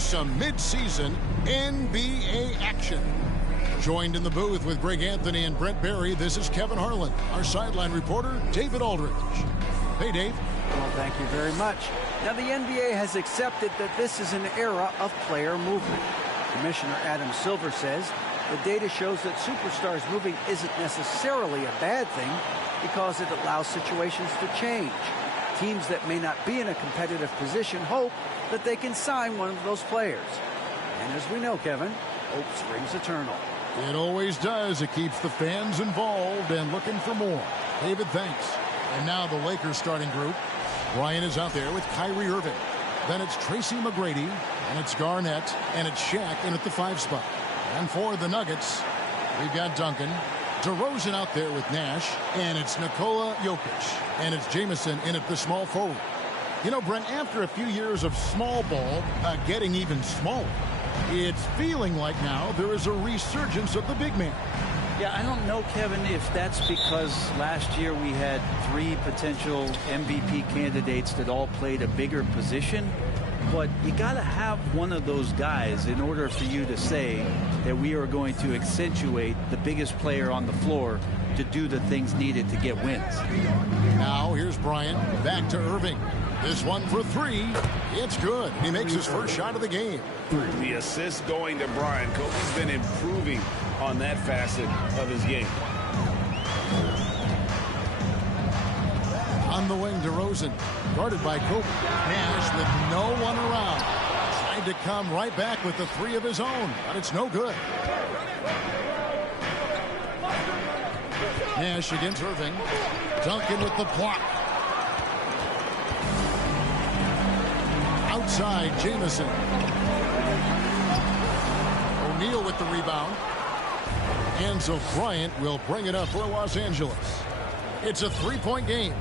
here's some mid-season NBA action. Joined in the booth with Greg Anthony and Brent Barry, this is Kevin Harlan. Our sideline reporter, David Aldridge. Hey, Dave. Well, thank you very much. Now, the NBA has accepted that this is an era of player movement. Commissioner Adam Silver says the data shows that superstars moving isn't necessarily a bad thing because it allows situations to change. Teams that may not be in a competitive position hope that they can sign one of those players. And as we know, Kevin, hope springs eternal. It always does. It keeps the fans involved and looking for more. David, thanks. And now the Lakers starting group. Bryant is out there with Kyrie Irving. Then it's Tracy McGrady, and it's Garnett, and it's Shaq in at the 5 spot. And for the Nuggets, we've got Duncan, DeRozan out there with Nash, and it's Nikola Jokic, and it's Jamison in at the small forward. You know, Brent, after a few years of small ball getting even smaller, it's feeling like now there is a resurgence of the big man. Yeah, I don't know, Kevin, if that's because last year we had 3 potential MVP candidates that all played a bigger position. But you got to have one of those guys in order for you to say that we are going to accentuate the biggest player on the floor to do the things needed to get wins. Now here's Bryant back to Irving. This one for 3. It's good. He makes his first shot of the game. The assist going to Bryant. Kobe's been improving on that facet of his game. On the wing, DeRozan, guarded by Kobe. Nash with no one around. Tried to come right back with the 3 of his own, but it's no good. Nash against Irving. Duncan with the block. Outside, Jamison. O'Neal with the rebound. And so Bryant will bring it up for Los Angeles. It's a 3-point game.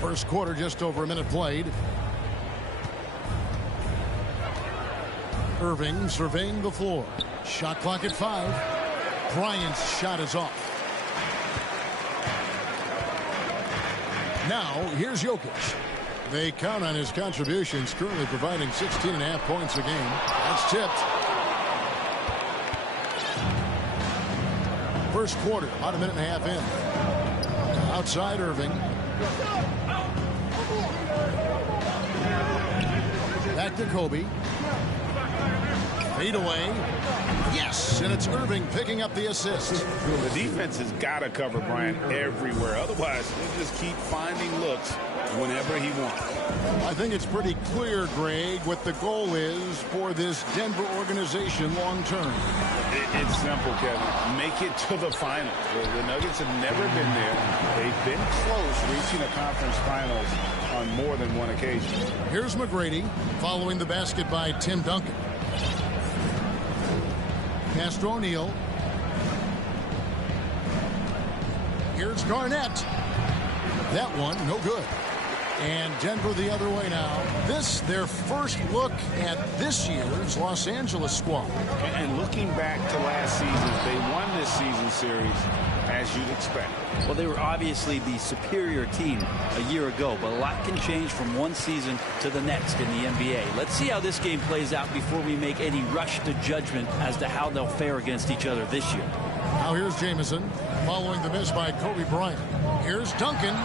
First quarter, just over a minute played. Irving surveying the floor. Shot clock at 5. Bryant's shot is off. Now, here's Jokic. They count on his contributions, currently providing 16.5 points a game. That's tipped. First quarter, about a minute and a half in. Outside Irving. Back to Kobe. Fade away. Yes, and it's Irving picking up the assist. The defense has got to cover Bryant everywhere. Otherwise, he'll just keep finding looks whenever he wants. I think it's pretty clear, Greg, what the goal is for this Denver organization long term. It's simple, Kevin. Make it to the finals. The Nuggets have never been there. They've been close reaching a conference finals on more than one occasion. Here's McGrady following the basket by Tim Duncan. Pass to O'Neal. Here's Garnett. That one, no good. And Denver the other way now. This, their first look at this year's Los Angeles squad. And looking back to last season, they won this season series as you'd expect. Well, they were obviously the superior team a year ago, but a lot can change from one season to the next in the NBA. Let's see how this game plays out before we make any rush to judgment as to how they'll fare against each other this year. Now here's Jamison following the miss by Kobe Bryant. Here's Duncan.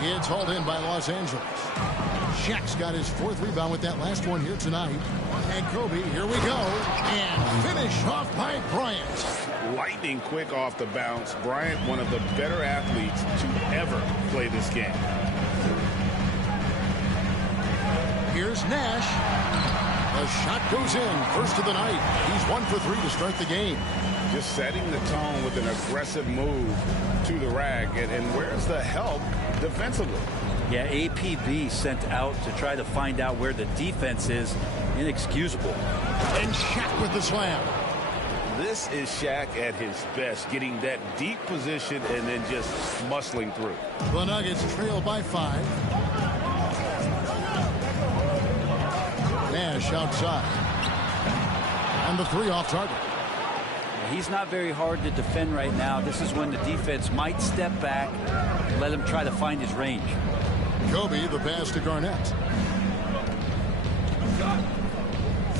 It's hauled in by Los Angeles. Shaq's got his 4th rebound with that last one here tonight. And Kobe, here we go. And finish off by Bryant. Lightning quick off the bounce. Bryant, one of the better athletes to ever play this game. Here's Nash. The shot goes in. First of the night. He's 1 for 3 to start the game. Just setting the tone with an aggressive move to the rack. And where's the help defensively? Yeah, APB sent out to try to find out where the defense is. Inexcusable. And Shaq with the slam. This is Shaq at his best, getting that deep position and then just muscling through. The Nuggets trail by 5. Nash outside. And the 3 off target. He's not very hard to defend right now. This is when the defense might step back and let him try to find his range. Kobe, the pass to Garnett.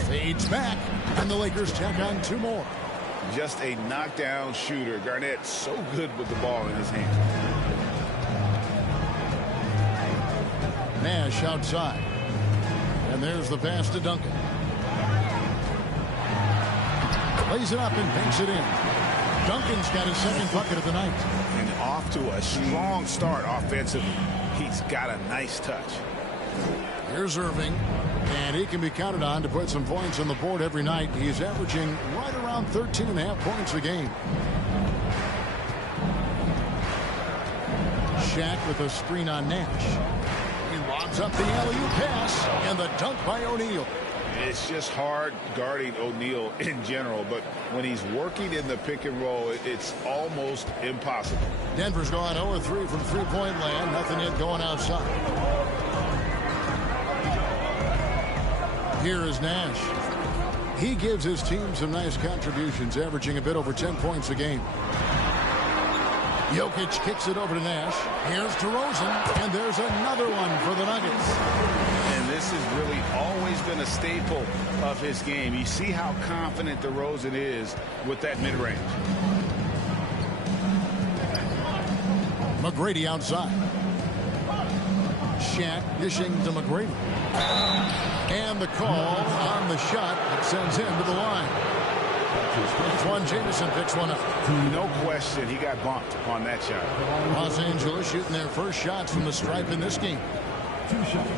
Fades back, and the Lakers tack on 2 more. Just a knockdown shooter. Garnett so good with the ball in his hands. Nash outside. And there's the pass to Duncan. Lays it up and banks it in. Duncan's got his second bucket of the night. And off to a strong start offensively. He's got a nice touch. Here's Irving. And he can be counted on to put some points on the board every night. He's averaging right around 13.5 points a game. Shaq with a screen on Nash. He lobs up the alley-oop pass, and the dunk by O'Neal. It's just hard guarding O'Neal in general, but when he's working in the pick and roll, it's almost impossible. Denver's gone 0-3 from three-point land. Nothing yet going outside. Here is Nash. He gives his team some nice contributions, averaging a bit over 10 points a game. Jokic kicks it over to Nash. Here's DeRozan, and there's another one for the Nuggets. And this has really always been a staple of his game. You see how confident DeRozan is with that mid-range. McGrady outside. Shaq dishing to McGrady. And the call on the shot that sends him to the line. Antoine Jamison picks one up. No question, he got bumped on that shot. Los Angeles shooting their first shots from the stripe in this game. 2 shots.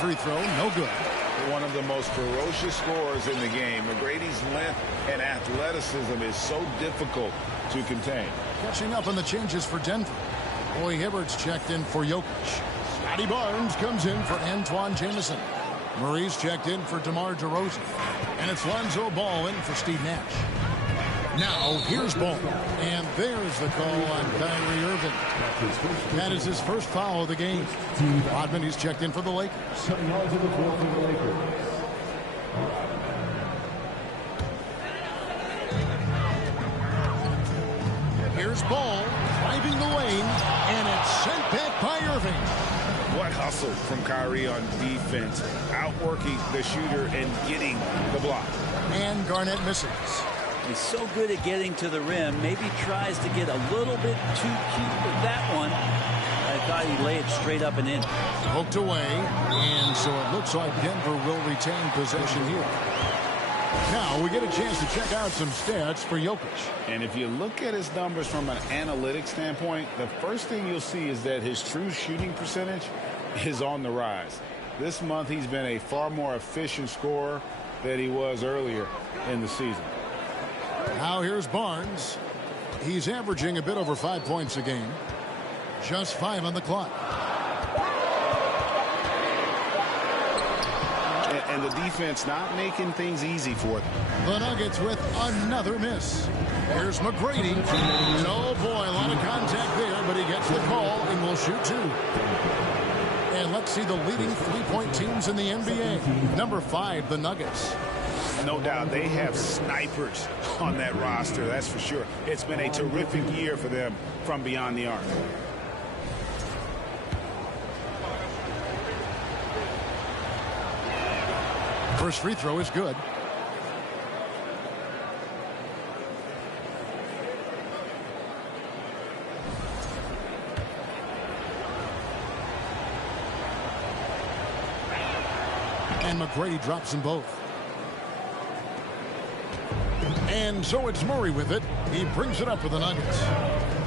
Free throw, no good. One of the most ferocious scorers in the game. McGrady's length and athleticism is so difficult to contain. Catching up on the changes for Denver. Roy Hibbert's checked in for Jokic. Scotty Barnes comes in for Antoine Jamison. Murray's checked in for DeMar DeRozan. And it's Lonzo Ball in for Steve Nash. Now, here's Ball. And there's the call on Kyrie Irving. That is his first foul of the game. Rodman, he's checked in for the Lakers. Here's Ball driving the lane, and it's sent back by Irving. What hustle from Kyrie on defense, outworking the shooter and getting the block. And Garnett misses. He's so good at getting to the rim. Maybe tries to get a little bit too cute with that one. I thought he'd lay it straight up and in. Poked away, and so it looks like Denver will retain possession here. Now we get a chance to check out some stats for Jokic. And if you look at his numbers from an analytics standpoint, the first thing you'll see is that his true shooting percentage is on the rise. This month he's been a far more efficient scorer than he was earlier in the season. Now here's Barnes. He's averaging a bit over 5 points a game. Just 5 on the clock. And the defense not making things easy for them. The Nuggets with another miss. Here's McGrady. And oh boy, a lot of contact there, but he gets the call and will shoot 2. And let's see the leading three-point teams in the NBA. Number 5, the Nuggets. No doubt they have snipers on that roster, that's for sure. It's been a terrific year for them from beyond the arc. First free throw is good. And McGrady drops them both. And so it's Murray with it. He brings it up for the Nuggets.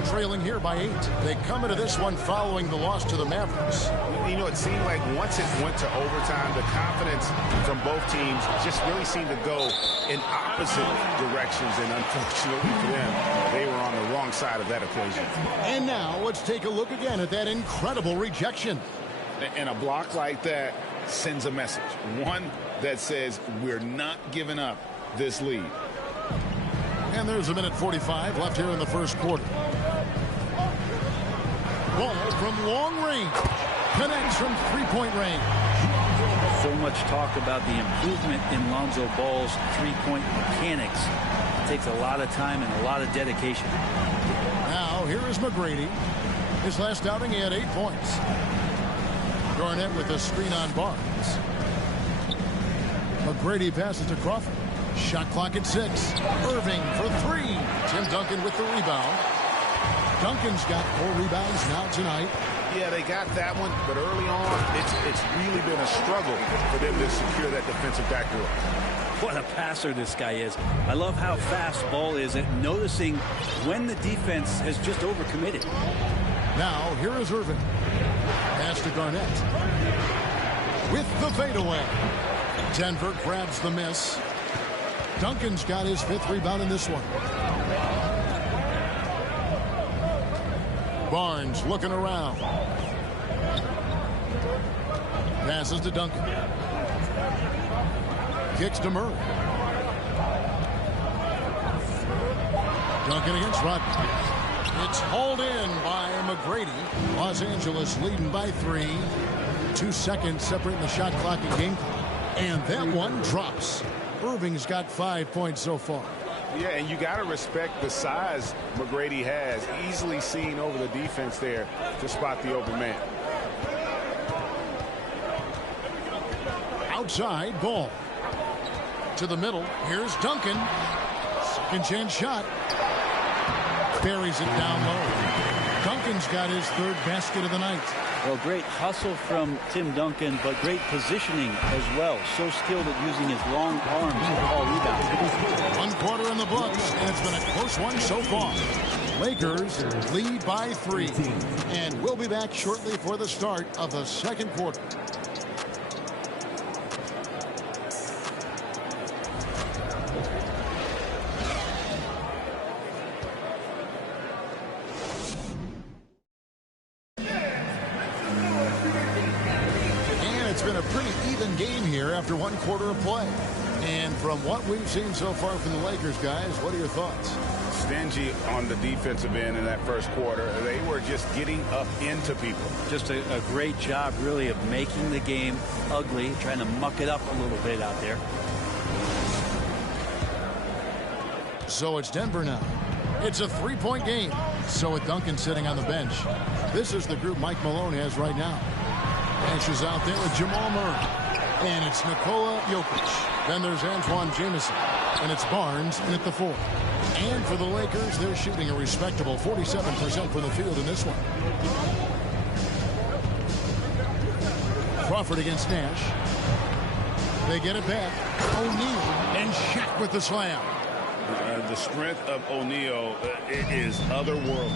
Trailing here by 8. They come into this one following the loss to the Mavericks. You know, it seemed like once it went to overtime, the confidence from both teams just really seemed to go in opposite directions. And unfortunately for them, they were on the wrong side of that equation. And now let's take a look again at that incredible rejection. And a block like that sends a message. One that says we're not giving up this lead. And there's a minute 45 left here in the first quarter. Ball from long range. Connects from three-point range. So much talk about the improvement in Lonzo Ball's three-point mechanics. It takes a lot of time and a lot of dedication. Now here is McGrady. His last outing he had 8 points. Garnett with a screen on Barnes. McGrady passes to Crawford. Shot clock at 6. Irving for 3. Tim Duncan with the rebound. Duncan's got 4 rebounds now tonight. Yeah, they got that one, but early on, it's really been a struggle for them to secure that defensive backboard. What a passer this guy is. I love how fast Ball is at noticing when the defense has just overcommitted. Now, here is Irving. Pass to Garnett. With the fadeaway. Denver grabs the miss. Duncan's got his 5th rebound in this one. Barnes looking around. Passes to Duncan. Kicks to Murray. Duncan against Rodman. It's hauled in by McGrady. Los Angeles leading by 3. 2 seconds separating the shot clock and game clock. And that one drops. Irving's got 5 points so far. Yeah, and you got to respect the size McGrady has. Easily seen over the defense there to spot the open man. Outside, Ball. To the middle. Here's Duncan. Second chance shot. Buries it down low. Duncan's got his 3rd basket of the night. Well, great hustle from Tim Duncan, but great positioning as well. So skilled at using his long arms to haul rebounds. 1 quarter in the books, and it's been a close one so far. Lakers lead by 3. And we'll be back shortly for the start of the second quarter. Game here after 1 quarter of play. And from what we've seen so far from the Lakers, guys, what are your thoughts? Stingy on the defensive end in that first quarter. They were just getting up into people. Just a great job, really, of making the game ugly, trying to muck it up a little bit out there. So it's Denver now. It's a 3-point game. So with Duncan sitting on the bench, this is the group Mike Malone has right now. Nash is out there with Jamal Murray. And it's Nikola Jokic. Then there's Antoine Jamison. And it's Barnes in at the 4. And for the Lakers, they're shooting a respectable 47% from the field in this one. Crawford against Nash. They get it back. O'Neal and Shaq with the slam. The strength of O'Neal is otherworldly.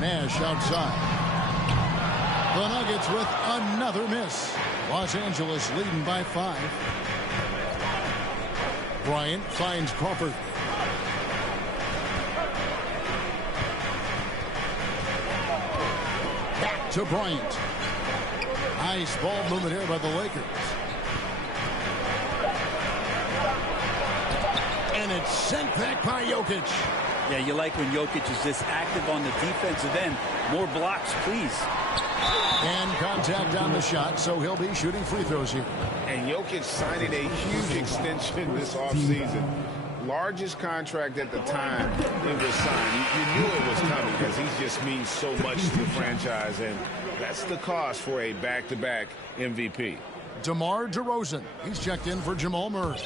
Nash outside. The Nuggets with another miss. Los Angeles leading by 5. Bryant finds Crawford. Back to Bryant. Nice ball movement here by the Lakers. And it's sent back by Jokic. Yeah, you like when Jokic is this active on the defensive end. More blocks, please. And contact on the shot, so he'll be shooting free throws here. And Jokic signing a huge extension this offseason. Largest contract at the time it was signed. You knew it was coming because he just means so much to the franchise, and that's the cost for a back-to-back MVP. DeMar DeRozan. He's checked in for Jamal Murray.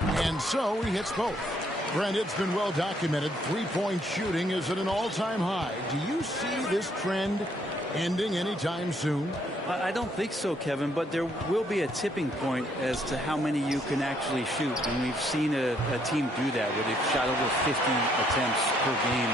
And so he hits both. Brent, it's been well documented. 3-point shooting is at an all-time high. Do you see this trend ending anytime soon? I don't think so, Kevin, but there will be a tipping point as to how many you can actually shoot. And we've seen a team do that where they've shot over 50 attempts per game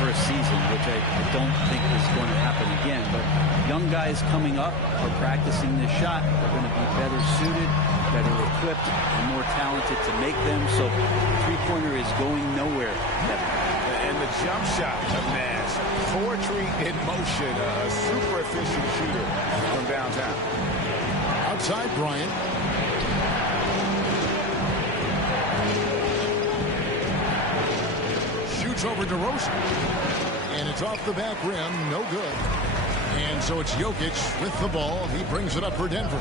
for a season, which I don't think is going to happen again. But young guys coming up are practicing this shot. They're going to be better suited, better equipped, and more talented to make them. So three-pointer is going nowhere, Kevin. And the jump shot of Nash, poetry in motion, a super efficient shooter from downtown. Outside Bryant. Shoots over DeRozan. And it's off the back rim, no good. And so it's Jokic with the ball. He brings it up for Denver.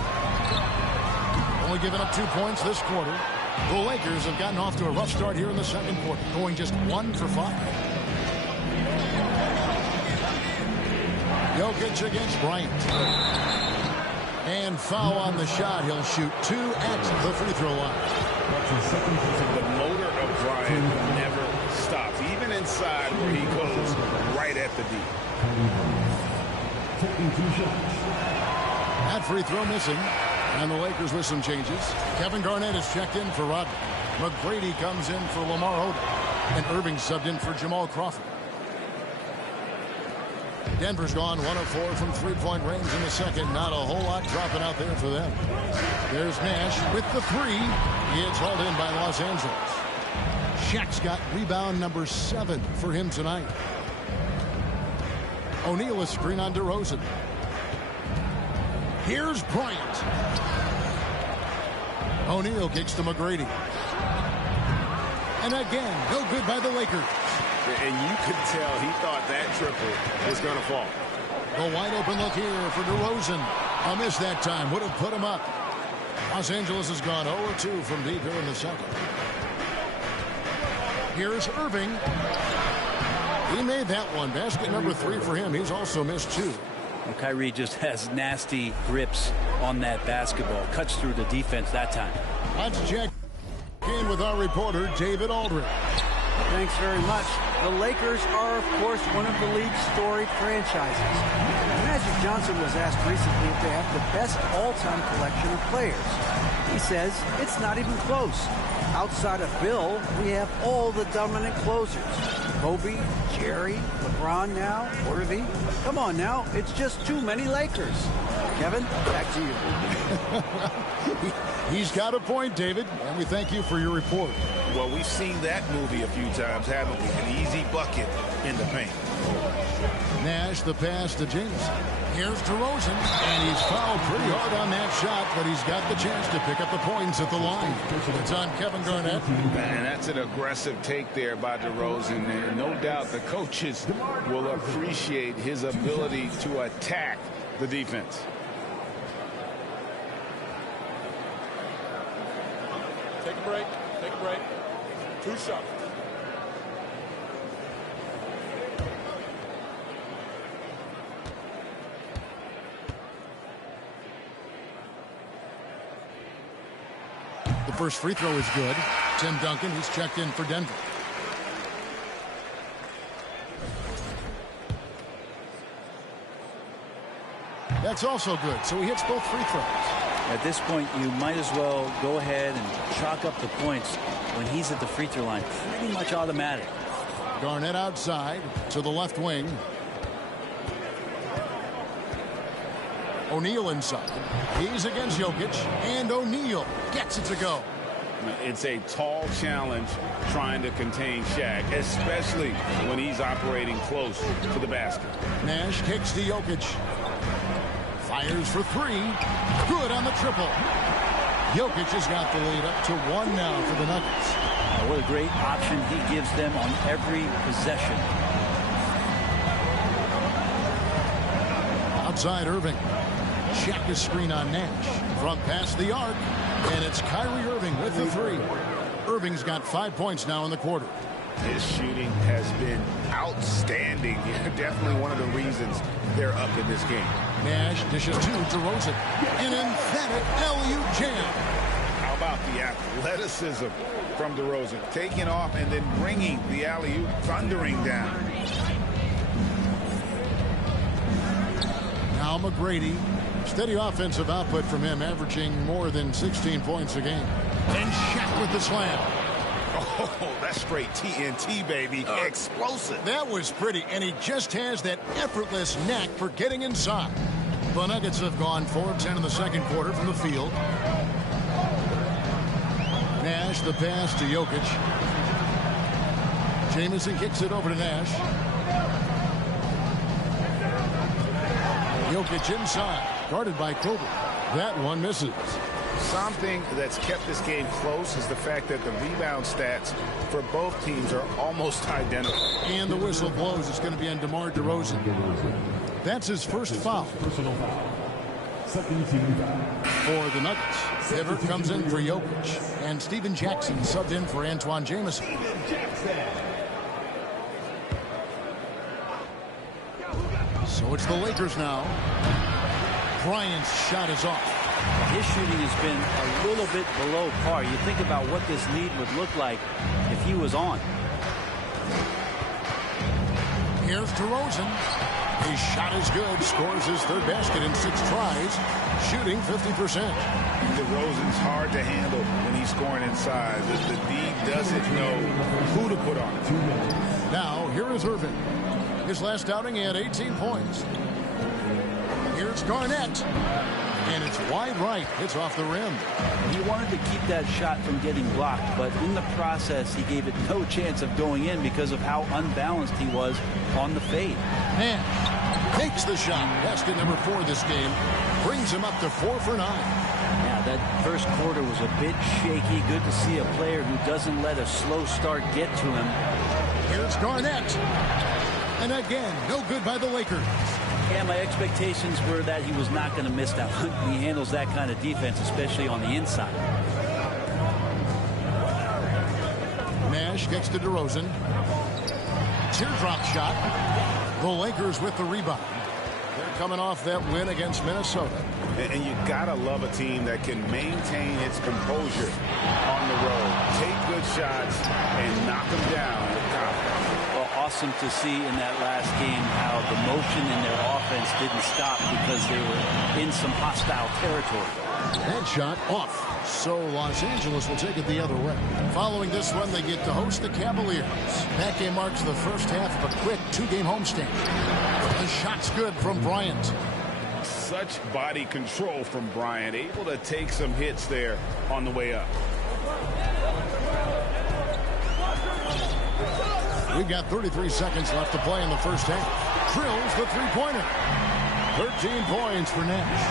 Only giving up 2 points this quarter. The Lakers have gotten off to a rough start here in the second quarter, going just 1 for 5. Jokic against Bryant. And foul on the shot. He'll shoot 2 at the free throw line. The motor of Bryant never stops, even inside where he goes right at the D. That free throw missing. And the Lakers with some changes. Kevin Garnett is checked in for Rodman. McGrady comes in for Lamar Odom. And Irving subbed in for Jamal Crawford. Denver's gone 1 of 4 from three-point range in the second. Not a whole lot dropping out there for them. There's Nash with the 3. It's hauled in by Los Angeles. Shaq's got rebound number 7 for him tonight. O'Neal a screen on DeRozan. Here's Bryant. O'Neal kicks to McGrady. And again, no good by the Lakers. And you could tell he thought that triple was going to fall. The wide open look here for DeRozan. A miss that time. Would have put him up. Los Angeles has gone 0-2 from deep here in the second. Here's Irving. He made that one. Basket number 3 for him. He's also missed 2. Well, Kyrie just has nasty grips on that basketball. Cuts through the defense that time. Let's check in with our reporter, David Aldridge. Thanks very much. The Lakers are, of course, one of the league's storied franchises. Magic Johnson was asked recently if they have the best all-time collection of players. He says it's not even close. Outside of Bill, we have all the dominant closers. Kobe, Jerry, LeBron now, Worthy. Come on now, it's just too many Lakers. Kevin, back to you. He's got a point, David, and we thank you for your report. Well, we've seen that movie a few times, haven't we? An easy bucket in the paint. Nash, the pass to Jameson. Here's DeRozan, and he's fouled pretty hard on that shot, but he's got the chance to pick up the points at the line. It's on Kevin Garnett. And that's an aggressive take there by DeRozan, and no doubt the coaches will appreciate his ability to attack the defense. Take a break. Take a break. 2 shots. The first free throw is good. Tim Duncan, he's checked in for Denver. That's also good, so he hits both free throws. At this point, you might as well go ahead and chalk up the points when he's at the free throw line. Pretty much automatic. Garnett outside to the left wing. O'Neal inside. He's against Jokic, and O'Neal gets it to go. It's a tall challenge trying to contain Shaq, especially when he's operating close to the basket. Nash kicks to Jokic. Fires for 3. Good on the triple. Jokic has got the lead up to 1 now for the Nuggets. What a great option he gives them on every possession. Outside Irving. Shaq is screen on Nash. From past the arc. And it's Kyrie Irving with the 3. Irving's got 5 points now in the quarter. His shooting has been outstanding. Definitely one of the reasons they're up in this game. Nash dishes to DeRozan. An emphatic alley-oop jam. How about the athleticism from DeRozan? Taking off and then bringing the alley-oop thundering down. Now McGrady. Steady offensive output from him, averaging more than 16 points a game. And Shaq with the slam. Oh, that's straight TNT, baby. Explosive. That was pretty, and he just has that effortless knack for getting inside. The Nuggets have gone 4 of 10 in the second quarter from the field. Nash, the pass to Jokic. Jamison kicks it over to Nash. Jokic inside, guarded by Kobe. That one misses. Something that's kept this game close is the fact that the rebound stats for both teams are almost identical. And the whistle blows. It's going to be on DeMar DeRozan. That's his first foul. Second team foul. For the Nuggets, Hibbert comes in for Jokic. And Steven Jackson subbed in for Antoine Jamison. So it's the Lakers now. Bryant's shot is off. His shooting has been a little bit below par. You think about what this lead would look like if he was on. Here's DeRozan. His shot is good. Scores his third basket in 6 tries. Shooting 50%. DeRozan's hard to handle when he's scoring inside. The D doesn't know who to put on it. Now, here is Irving. His last outing, he had 18 points. Here's Garnett. And it's wide right. It's off the rim. He wanted to keep that shot from getting blocked, but in the process, he gave it no chance of going in because of how unbalanced he was on the fade. Nash takes the shot. Basket number 4 this game. Brings him up to 4 for 9. Yeah, that first quarter was a bit shaky. Good to see a player who doesn't let a slow start get to him. Here's Garnett. And again, no good by the Lakers. Yeah, my expectations were that he was not going to miss that one. He handles that kind of defense, especially on the inside. Nash gets to DeRozan. Teardrop shot. The Lakers with the rebound. They're coming off that win against Minnesota. And you gotta love a team that can maintain its composure on the road. Take good shots and knock them down with confidence. Well, awesome to see in that last game how the motion in their offense didn't stop because they were in some hostile territory. That shot off. So Los Angeles will take it the other way. Following this one, they get to host the Cavaliers. That game marks the first half of a quick 2-game homestand. The shot's good from Bryant. Such body control from Bryant, able to take some hits there on the way up. We've got 33 seconds left to play in the first half. Drills the three-pointer. 13 points for Nash.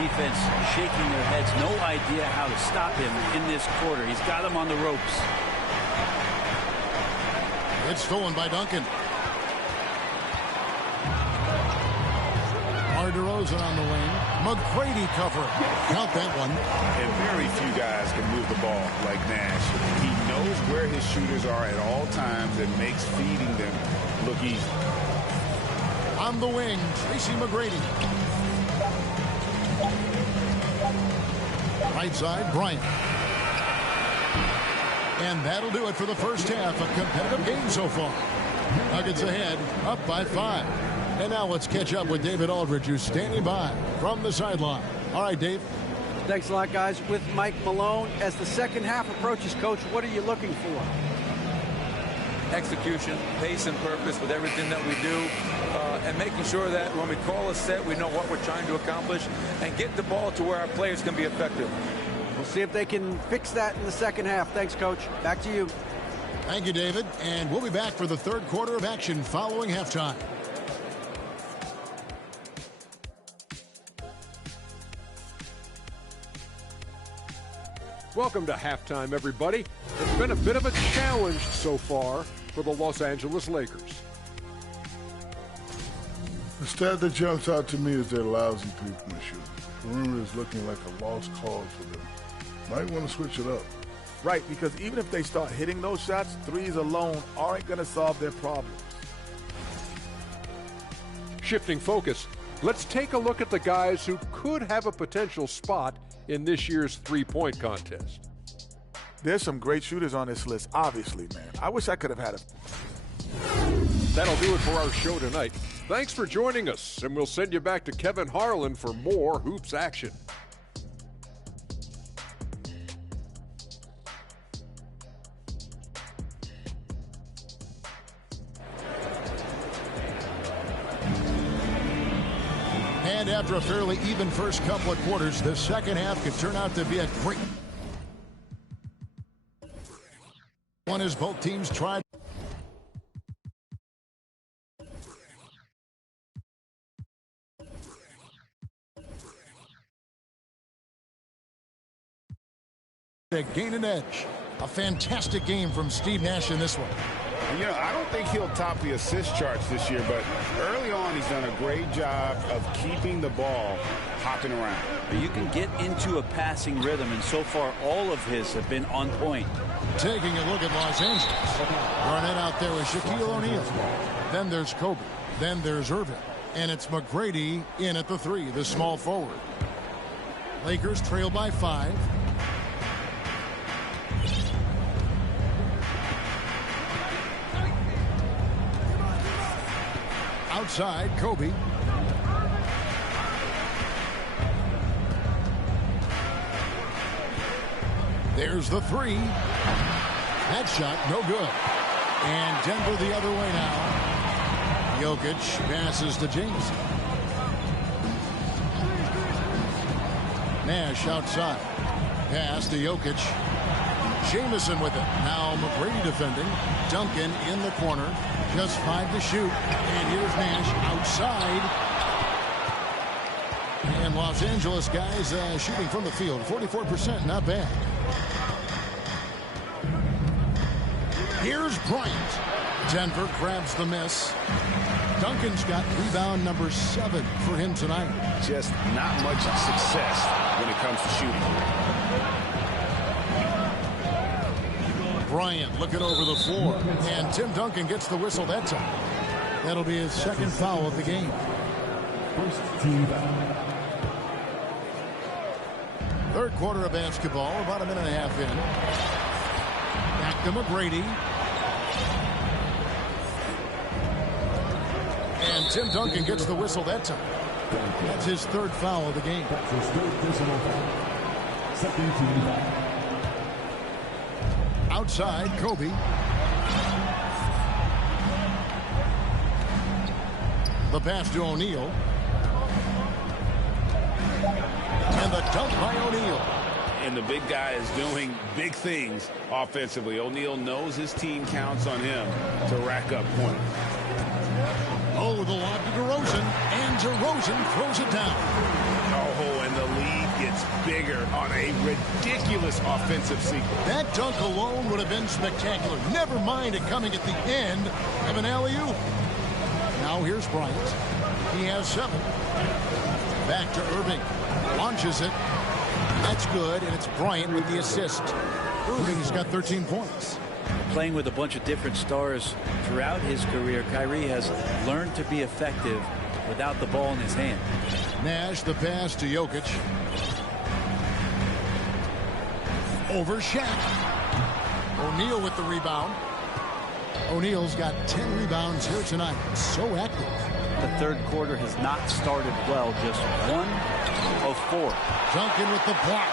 Defense shaking their heads. No idea how to stop him in this quarter. He's got him on the ropes. It's stolen by Duncan. DeRozan on the wing. McGrady cover. Count that one. And very few guys can move the ball like Nash. He knows where his shooters are at all times and makes feeding them look easy. On the wing, Tracy McGrady. Right side, Bryant. And that'll do it for the first half. A competitive game so far. Nuggets ahead, up by 5. And now let's catch up with David Aldridge, who's standing by from the sideline. All right, Dave. Thanks a lot, guys. With Mike Malone, as the second half approaches, Coach, what are you looking for? Execution, pace and purpose with everything that we do, and making sure that when we call a set, we know what we're trying to accomplish and get the ball to where our players can be effective. We'll see if they can fix that in the second half. Thanks, Coach. Back to you. Thank you, David. And we'll be back for the third quarter of action following halftime. Welcome to halftime, everybody. It's been a bit of a challenge so far for the Los Angeles Lakers. The stat that jumps out to me is their lousy three-point shooting. Perimeter is looking like a lost cause for them. Might want to switch it up. Right, because even if they start hitting those shots, threes alone aren't going to solve their problems. Shifting focus, let's take a look at the guys who could have a potential spot in this year's three-point contest. There's some great shooters on this list, obviously, man. I wish I could have had That'll do it for our show tonight. Thanks for joining us, and we'll send you back to Kevin Harlan for more hoops action. And after a fairly even first couple of quarters, the second half could turn out to be a great one as both teams tried. To gain an edge. A fantastic game from Steve Nash in this one. You know, I don't think he'll top the assist charts this year, but early on he's done a great job of keeping the ball hopping around. You can get into a passing rhythm, and so far all of his have been on point. Taking a look at Los Angeles. Garnett out there with Shaquille O'Neal. Then there's Kobe. Then there's Irving. And it's McGrady in at the 3, the small forward. Lakers trail by 5. Outside, Kobe. There's the 3. That shot, no good. And Denver the other way now. Jokic passes to Jameson. Nash outside. Pass to Jokic. Jamison with it. Now McGrady defending. Duncan in the corner. Just 5 to shoot. And here's Nash outside. And Los Angeles guys shooting from the field. 44%, not bad. Here's Bryant. Denver grabs the miss. Duncan's got rebound number 7 for him tonight. Just not much success when it comes to shooting. Bryant looking over the floor. And Tim Duncan gets the whistle that time. That'll be his second foul of the game. First team foul. Third quarter of basketball, about a minute and a half in. Back to McGrady. And Tim Duncan gets the whistle that time. That's his third foul of the game. That's his third personal foul. Second team foul. Outside, Kobe. The pass to O'Neal. And the dunk by O'Neal. And the big guy is doing big things offensively. O'Neal knows his team counts on him to rack up points. Oh, the lob to DeRozan. And DeRozan throws it down. Oh, and the lead gets bigger on a ridiculous offensive sequence. That dunk alone would have been spectacular. Never mind it coming at the end of an alley-oop. Now here's Bryant. He has 7. Back to Irving. Launches it. That's good, and it's Bryant with the assist. Irving's got 13 points. Playing with a bunch of different stars throughout his career, Kyrie has learned to be effective without the ball in his hand. Nash, the pass to Jokic. Over Shaq. O'Neal with the rebound. O'Neal's got 10 rebounds here tonight. So active. The third quarter has not started well. Just 1 of 4. Duncan with the block.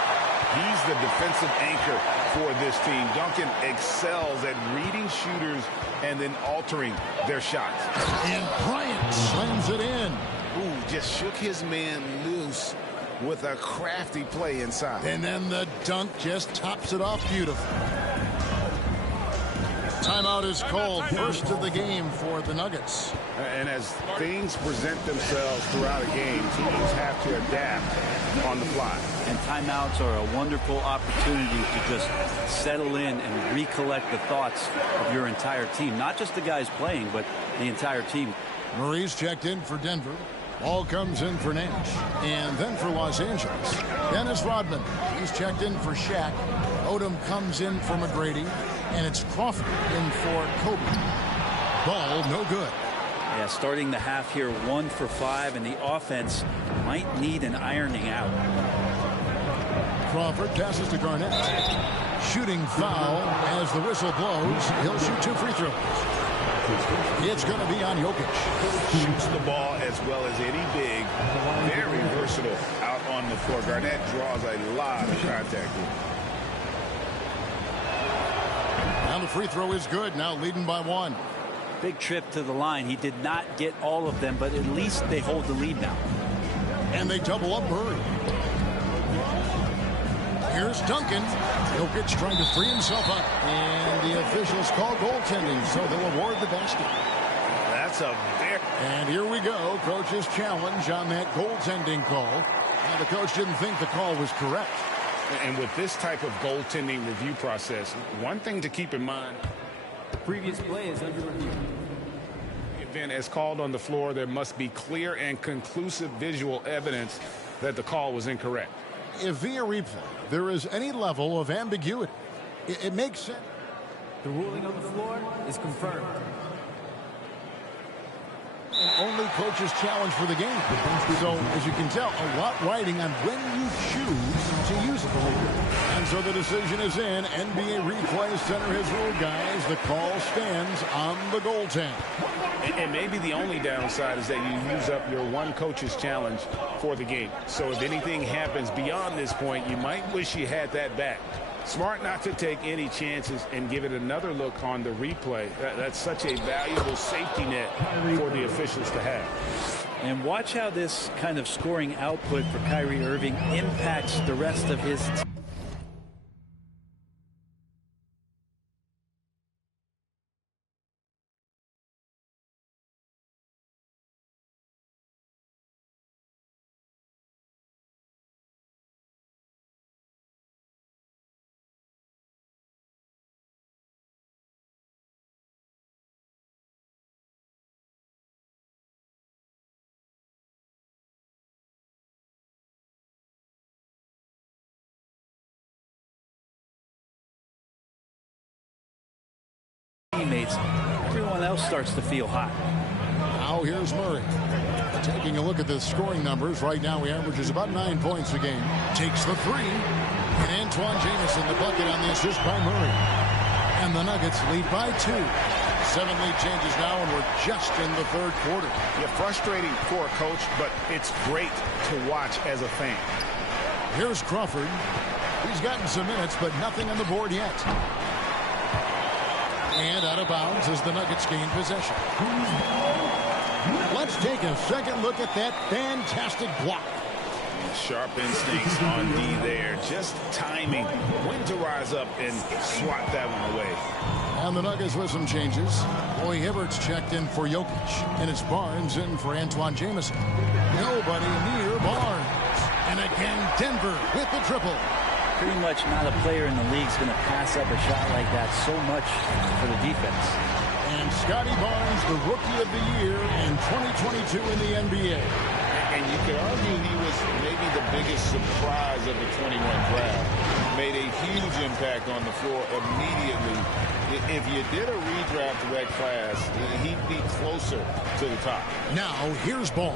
He's the defensive anchor for this team. Duncan excels at reading shooters and then altering their shots. And Bryant slams it in. Ooh, just shook his man loose with a crafty play inside. And then the dunk just tops it off beautifully. Timeout is called. First of the game for the Nuggets. And as things present themselves throughout a game, teams have to adapt on the fly. And timeouts are a wonderful opportunity to just settle in and recollect the thoughts of your entire team. Not just the guys playing, but the entire team. Murray's checked in for Denver. Ball comes in for Nash. And then for Los Angeles, Dennis Rodman. He's checked in for Shaq. Odom comes in for McGrady. And it's Crawford in for Kobe. Ball no good. Yeah, starting the half here 1 for 5, and the offense might need an ironing out. Crawford passes to Garnett. Shooting foul as the whistle blows. He'll shoot 2 free throws. It's going to be on Jokic. Shoots the ball as well as any big. Very versatile out on the floor. Garnett draws a lot of contact here. Now the free throw is good. Now leading by 1. Big trip to the line. He did not get all of them, but at least they hold the lead now. And they double up Murray. Here's Duncan. Jokic trying to free himself up. And the officials call goaltending, so they'll award the basket. That's a very... And here we go. Coach's challenge on that goaltending call. Now, the coach didn't think the call was correct. And with this type of goaltending review process, one thing to keep in mind. Previous play is under review. Event as called on the floor, there must be clear and conclusive visual evidence that the call was incorrect. If via replay there is any level of ambiguity, it makes sense. The ruling on the floor is confirmed. And only coach's challenge for the game. So, as you can tell, a lot riding on when you choose to use it. And so the decision is in. NBA Replay Center has ruled, guys. The call stands on the goaltend. And maybe the only downside is that you use up your one coach's challenge for the game. So if anything happens beyond this point, you might wish you had that back. Smart not to take any chances and give it another look on the replay. That's such a valuable safety net for the officials to have. And watch how this kind of scoring output for Kyrie Irving impacts the rest of his team. Teammates, everyone else starts to feel hot. Now here's Murray. Taking a look at the scoring numbers, right now he averages about 9 points a game. Takes the three. And Antoine Jamison, the bucket on the assist by Murray. And the Nuggets lead by 2. 7 lead changes now, and we're just in the third quarter. Yeah, frustrating for a coach, but it's great to watch as a fan. Here's Crawford. He's gotten some minutes, but nothing on the board yet. And out of bounds as the Nuggets gain possession. Let's take a second look at that fantastic block. Sharp instincts on D there. Just timing when to rise up and swat that one away. And the Nuggets with some changes. Roy Hibbert's checked in for Jokic. And it's Barnes in for Antoine Jamison. Nobody near Barnes. And again, Denver with the triple. Pretty much not a player in the league is going to pass up a shot like that so much for the defense. And Scotty Barnes, the Rookie of the Year in 2022 in the NBA. And you could argue he was maybe the biggest surprise of the 21 draft. Made a huge impact on the floor immediately. If you did a redraft of that class, he'd be closer to the top. Now, here's Ball.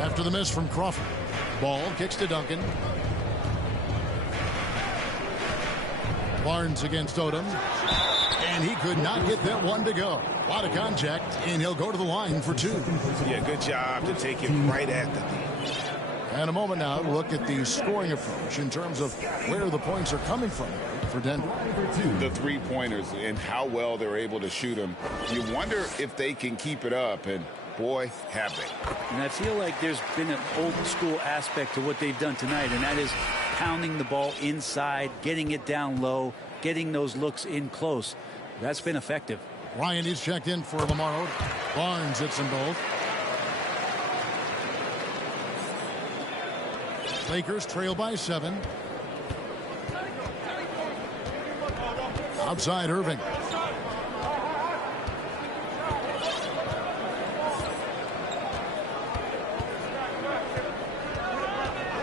After the miss from Crawford. Ball kicks to Duncan. Barnes against Odom. And he could not get that one to go. A lot of contact, and he'll go to the line for 2. Yeah, good job to take it right at the D. And a moment now to look at the scoring approach in terms of where the points are coming from for Denver. The three-pointers and how well they're able to shoot them. You wonder if they can keep it up, and boy, have they. And I feel like there's been an old school aspect to what they've done tonight, and that is pounding the ball inside, getting it down low, getting those looks in close. That's been effective. Ryan is checked in for Lamar Odom. Barnes hits them both. Lakers trail by 7. Outside Irving.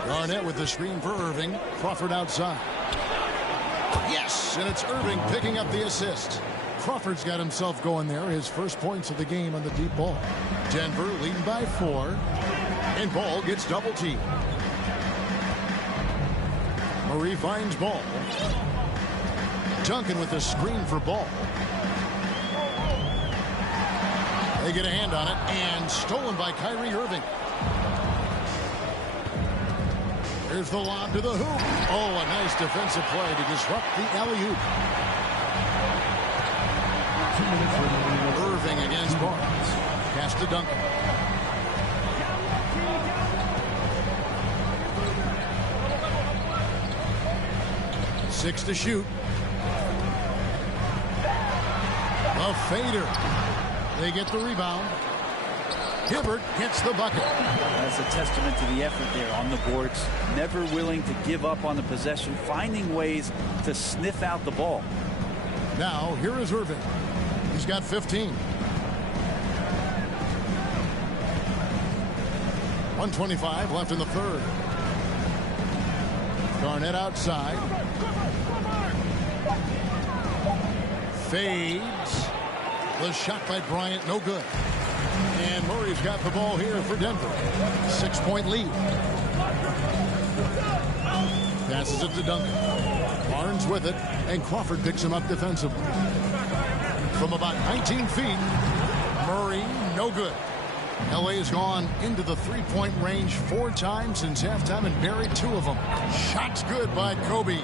Garnett with the screen for Irving. Crawford outside. Yes, and it's Irving picking up the assist. Crawford's got himself going there. His first points of the game on the deep ball. Denver leading by 4. And Ball gets double teamed. Murray finds Ball. Duncan with the screen for Ball. They get a hand on it, and stolen by Kyrie Irving. Here's the lob to the hoop. Oh, a nice defensive play to disrupt the alley-oop. Irving against Barnes. Pass to Duncan. Six to shoot. A fader. They get the rebound. Hibbert gets the bucket. That's a testament to the effort there on the boards. Never willing to give up on the possession, finding ways to sniff out the ball. Now, here is Irving. He's got 15. 1:25 left in the third. Garnett outside. Fades. The shot by Bryant, no good. And Murray's got the ball here for Denver. 6-point lead. Passes it to Duncan. Barnes with it, and Crawford picks him up defensively. From about 19 feet, Murray, no good. LA has gone into the three-point range 4 times since halftime and buried 2 of them. Shots good by Kobe.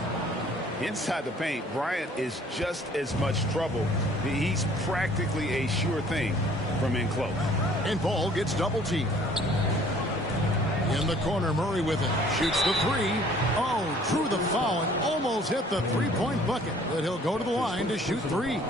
Inside the paint, Bryant is just as much trouble. He's practically a sure thing from in close. And Ball gets double teamed. In the corner, Murray with it. Shoots the 3. Oh, drew the foul and almost hit the three-point bucket. But he'll go to the line to shoot 3.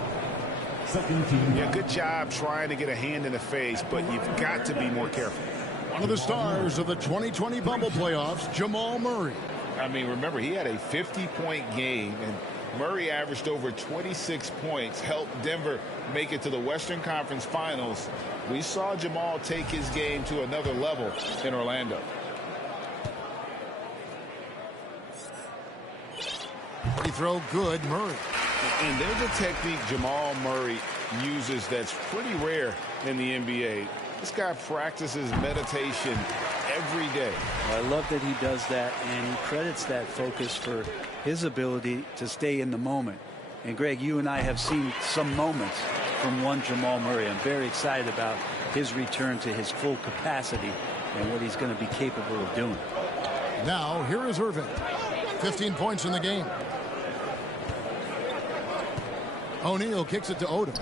Yeah, good job trying to get a hand in the face, but you've got to be more careful. One of the stars of the 2020 bubble playoffs, Jamal Murray. I mean, remember, he had a 50-point game, and Murray averaged over 26 points, helped Denver make it to the Western Conference Finals. We saw Jamal take his game to another level in Orlando. Free throw good, Murray. And there's a technique Jamal Murray uses that's pretty rare in the NBA. This guy practices meditation every day. I love that he does that, and he credits that focus for his ability to stay in the moment. And Greg, you and I have seen some moments from one Jamal Murray. I'm very excited about his return to his full capacity and what he's going to be capable of doing. Now, here is Irving. 15 points in the game. O'Neal kicks it to Odom.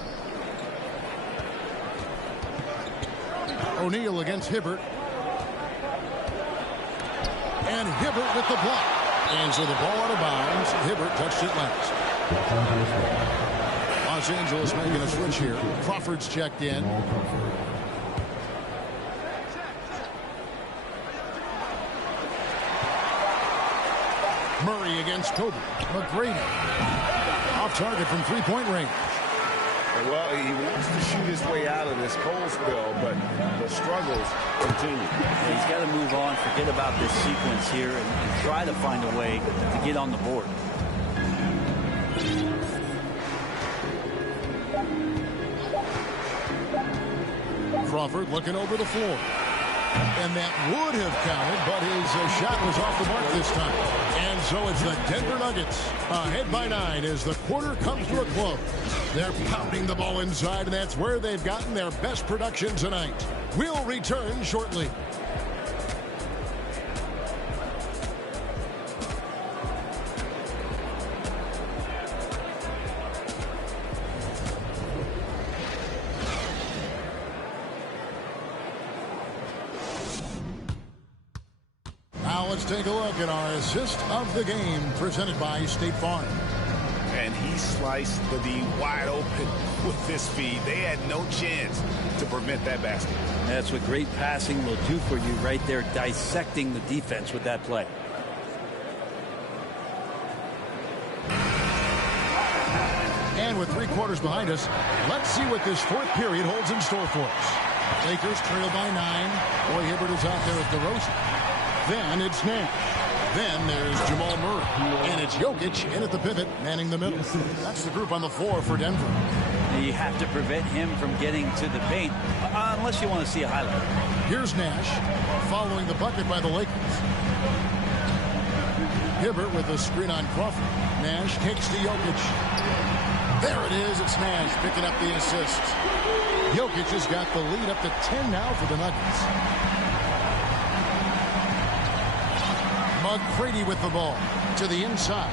O'Neal against Hibbert. And Hibbert with the block. And so the ball out of bounds. Hibbert touched it last. Los Angeles making a switch here. Crawford's checked in. Murray against Kobe. McGrady. Off target from three-point range. Well, he wants to shoot his way out of this cold spell, but the struggles continue. He's got to move on, forget about this sequence here, and try to find a way to get on the board. Crawford looking over the floor. And that would have counted, but his shot was off the mark this time. And so it's the Denver Nuggets ahead by 9 as the quarter comes to a close. They're pounding the ball inside, and that's where they've gotten their best production tonight. We'll return shortly. Let's take a look at our assist of the game presented by State Farm. And he sliced the D wide open with this feed. They had no chance to prevent that basket. That's what great passing will do for you right there, dissecting the defense with that play. And with 3 quarters behind us, let's see what this fourth period holds in store for us. Lakers trail by 9. Roy Hibbert is out there with DeRozan. Then it's Nash. Then there's Jamal Murray. And it's Jokic in at the pivot, manning the middle. That's the group on the floor for Denver. You have to prevent him from getting to the paint, unless you want to see a highlight. Here's Nash, following the bucket by the Lakers. Hibbert with a screen on Crawford. Nash kicks to Jokic. There it is. It's Nash picking up the assist. Jokic has got the lead up to 10 now for the Nuggets. McGrady with the ball to the inside.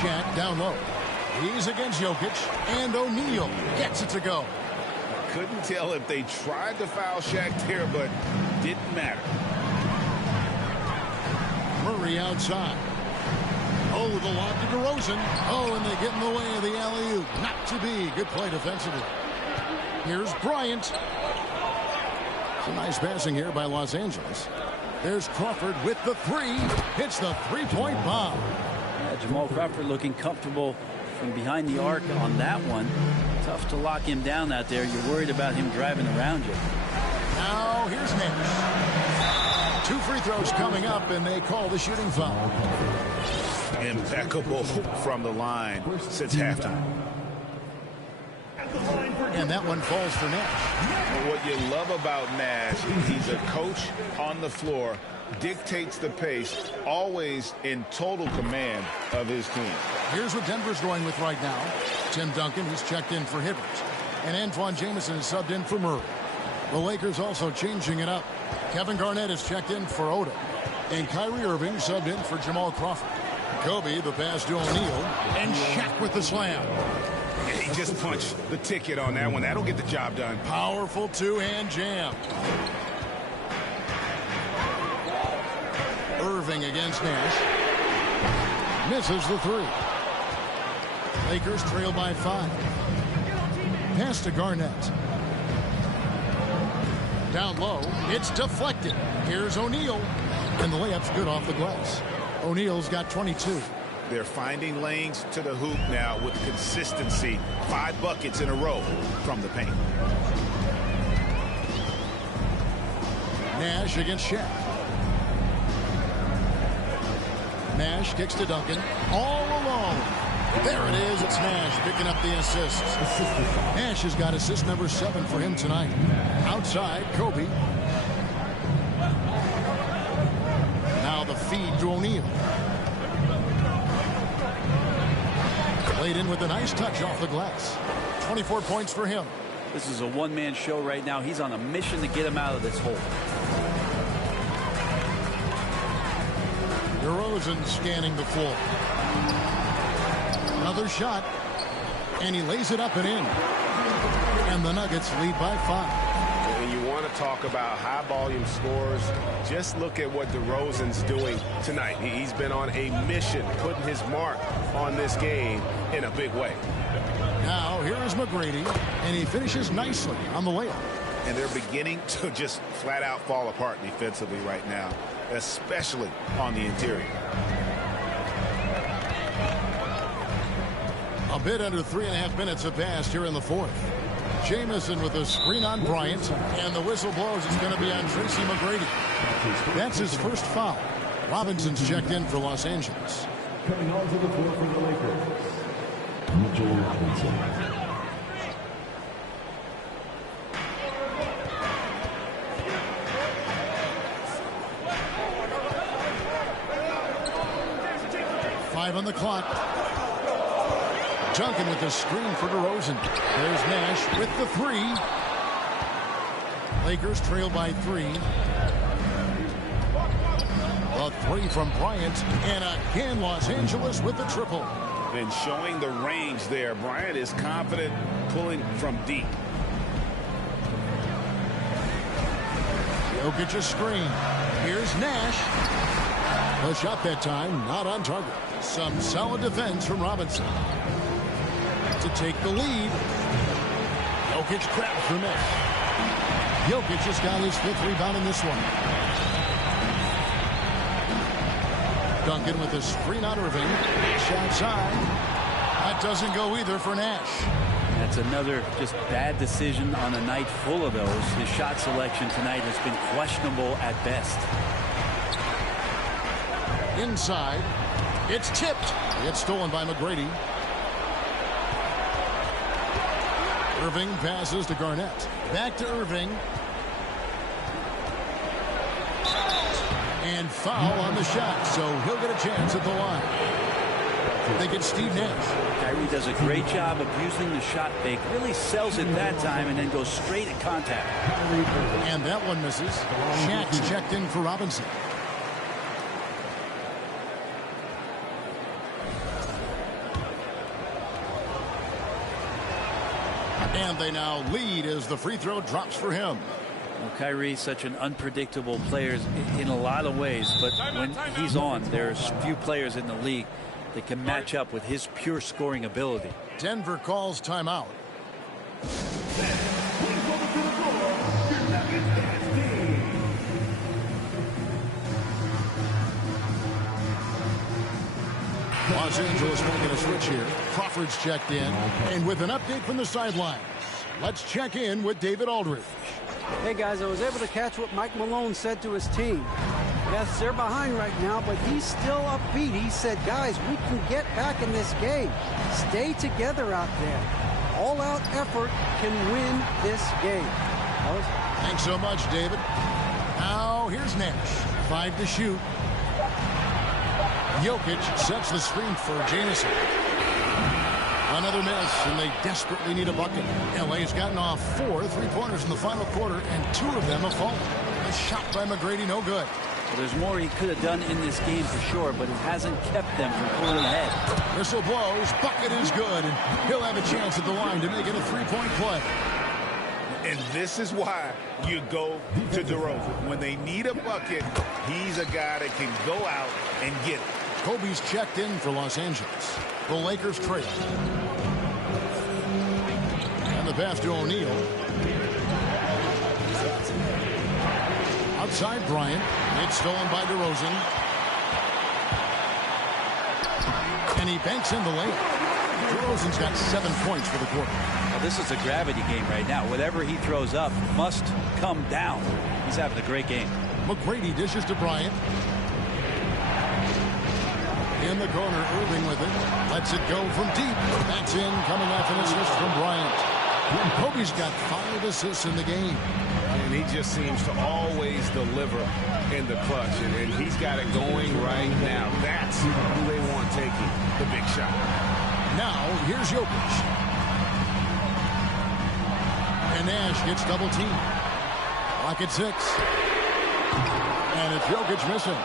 Shaq down low. He's against Jokic, and O'Neal gets it to go. Couldn't tell if they tried to foul Shaq there, but didn't matter. Murray outside. Oh, the lob to DeRozan. Oh, and they get in the way of the alley-oop. Not to be. Good play defensively. Here's Bryant. Some nice passing here by Los Angeles. There's Crawford with the three. Hits the three-point bomb. Yeah, Jamal Crawford looking comfortable from behind the arc on that one. Tough to lock him down out there. You're worried about him driving around you. Now here's Nash. 2 free throws coming up, and they call the shooting foul. Impeccable from the line since halftime. And that one falls for Nash. What you love about Nash, he's a coach on the floor, dictates the pace, always in total command of his team. Here's what Denver's going with right now. Tim Duncan, he's checked in for Hibbert. And Antoine Jamison is subbed in for Murray. The Lakers also changing it up. Kevin Garnett is checked in for Odom. And Kyrie Irving subbed in for Jamal Crawford. Kobe, the pass to O'Neal. And Shaq with the slam. He just punched the ticket on that one. That'll get the job done. Powerful two-hand jam. Irving against Nash. Misses the three. Lakers trail by 5. Pass to Garnett. Down low. It's deflected. Here's O'Neal. And the layup's good off the glass. O'Neal's got 22. They're finding lanes to the hoop now with consistency. 5 buckets in a row from the paint. Nash against Shaq. Nash kicks to Duncan. All alone. There it is. It's Nash picking up the assists. Nash has got assist number 7 for him tonight. Outside, Kobe. Now the feed to O'Neal. Played in with a nice touch off the glass. 24 points for him. This is a one-man show right now. He's on a mission to get him out of this hole. DeRozan scanning the floor. Another shot. And he lays it up and in. And the Nuggets lead by 5. And you want to talk about high-volume scores, just look at what DeRozan's doing tonight. He's been on a mission, putting his mark on this game in a big way. Now, here is McGrady, and he finishes nicely on the layup. And they're beginning to just flat-out fall apart defensively right now, especially on the interior. A bit under 3.5 minutes have passed here in the fourth. Jamison with a screen on Bryant, and the whistle blows. It's going to be on Tracy McGrady. That's his first foul. Robinson's checked in for Los Angeles. Coming onto the floor for the Lakers, Mitchell Robinson. Five on the clock. Duncan with the screen for DeRozan. There's Nash with the three. Lakers trail by 3. A 3 from Bryant. And again, Los Angeles with the triple. And showing the range there. Bryant is confident pulling from deep. Jokic screen. Here's Nash. The shot that time, not on target. Some solid defense from Robinson. To take the lead. Jokic grabs the miss. Jokic has got his 5th rebound in this one. Duncan with a screen on Irving. Nash outside. That doesn't go either for Nash. That's another just bad decision on a night full of those. His shot selection tonight has been questionable at best. Inside. It's tipped. It's stolen by McGrady. Irving passes to Garnett. Back to Irving. And foul on the shot, so he'll get a chance at the line. They get Steve Nash. Kyrie does a great job of using the shot fake. Really sells it that time and then goes straight at contact. And that one misses. Shaq's checked in for Robinson. And they now lead as the free throw drops for him. Well, Kyrie's such an unpredictable player in a lot of ways, but when he's on, there's few players in the league that can match up with his pure scoring ability. Denver calls timeout. Los Angeles making a switch here. Crawford's checked in. And with an update from the sidelines, let's check in with David Aldridge. Hey, guys, I was able to catch what Mike Malone said to his team. Yes, they're behind right now, but he's still upbeat. He said, guys, we can get back in this game. Stay together out there. All-out effort can win this game. Thanks so much, David. Now, here's Nash. 5 to shoot. Jokic sets the screen for Jamison. Another miss, and they desperately need a bucket. LA's gotten off 4 3-pointers in the final quarter, and 2 of them have fallen. A shot by McGrady, no good. Well, there's more he could have done in this game for sure, but it hasn't kept them from pulling ahead. Whistle blows, bucket is good, and he'll have a chance at the line to make it a 3-point play. And this is why you go to DeRozan. When they need a bucket, he's a guy that can go out and get it. Kobe's checked in for Los Angeles. The Lakers trail. And the pass to O'Neal. Outside Bryant. It's stolen by DeRozan. And he banks in the lane. DeRozan's got 7 points for the quarter. Well, this is a gravity game right now. Whatever he throws up must come down. He's having a great game. McGrady dishes to Bryant. In the corner, Irving with it. Lets it go from deep. That's in, coming off an assist from Bryant. Kobe's got 5 assists in the game. And he just seems to always deliver in the clutch. And he's got it going right now. That's who they want taking the big shot. Now, here's Jokic. And Nash gets double teamed. Clock at 6. And it's Jokic missing.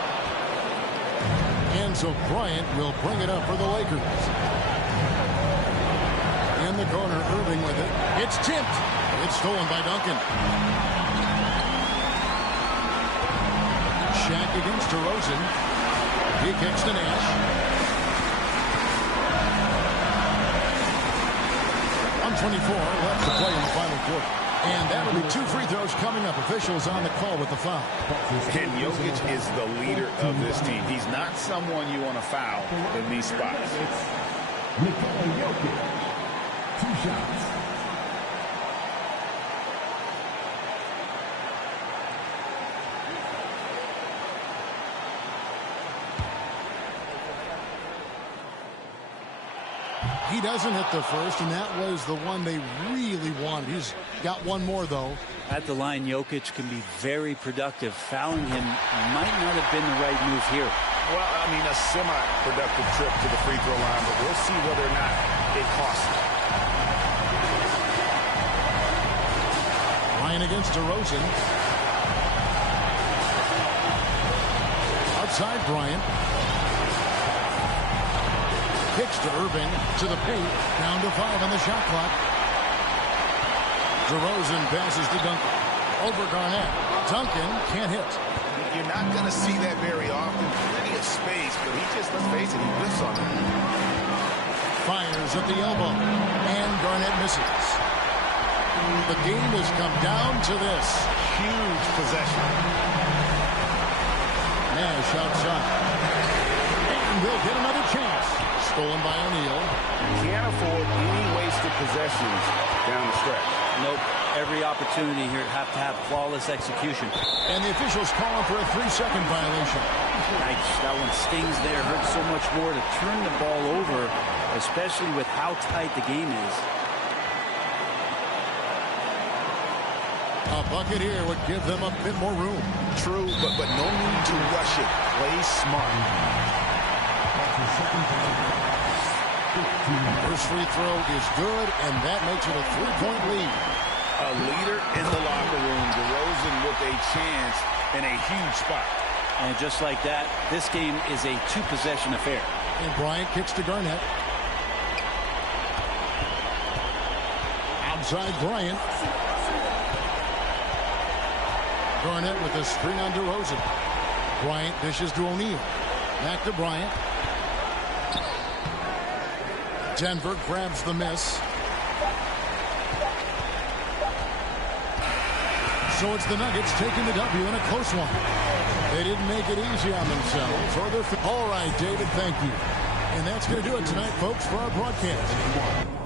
And so Bryant will bring it up for the Lakers. In the corner, Irving with it. It's tipped. It's stolen by Duncan. Shaq against DeRozan. He kicks to Nash. 1:24 left to play in the final quarter. And that'll be 2 free throws coming up. Officials on the call with the foul. And Jokic is the leader of this team. He's not someone you want to foul in these spots. Nikola Jokic, 2 shots. He doesn't hit the first, and that was the one they really wanted. He's got one more, though. At the line, Jokic can be very productive. Fouling him might not have been the right move here. Well, I mean, a semi-productive trip to the free throw line, but we'll see whether or not it costs him. Ryan against DeRozan. Outside Bryant. Kicks to Irving, to the paint, down to 5 on the shot clock. DeRozan passes to Duncan. Over Garnett. Duncan can't hit. You're not going to see that very often. Plenty of space, but he just, let's face it, he whiffs on it. Fires at the elbow, and Garnett misses. The game has come down to this. Huge possession. Nash outside. And they'll get another chance. Stolen by O'Neal. Can't afford any wasted possessions down the stretch. Nope. Every opportunity here have to have flawless execution. And the officials calling for a 3-second violation. Yikes, that one stings there. Hurts so much more to turn the ball over, especially with how tight the game is. A bucket here would give them a bit more room. True, but no need to rush it. Play smart. First free throw is good, and that makes it a 3-point lead. A leader in the locker room. DeRozan with a chance in a huge spot. And just like that, this game is a 2-possession affair. And Bryant kicks to Garnett. Outside Bryant. Garnett with a screen on DeRozan. Bryant dishes to O'Neal. Back to Bryant. Denver grabs the miss. So it's the Nuggets taking the W in a close one. They didn't make it easy on themselves. All right, David, thank you. And that's going to do it tonight, folks, for our broadcast.